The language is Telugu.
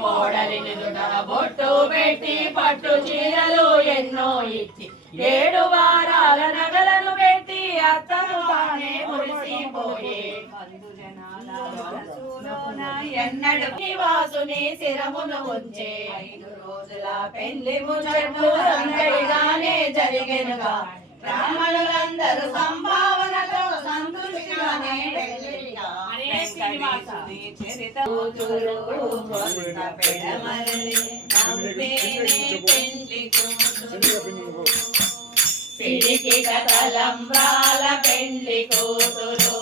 కోడలిని బొట్టు పెట్టి పట్టు చీరలు ఎన్నో ఇచ్చి 7 వారాల నగలను పెట్టి అత్తను తానే మురిసిపోయే ఎన్నడు నివాసుని శిరమును ఉంచే 5 రోజుల పెళ్లి ముచ్చట్లు సందడిగానే జరిగెనుగా బ్రాహ్మణులందరూ సంభావనతో సంతృష్టిగానే పిడికి కథలంబ్రాల పెండ్లి కూతురు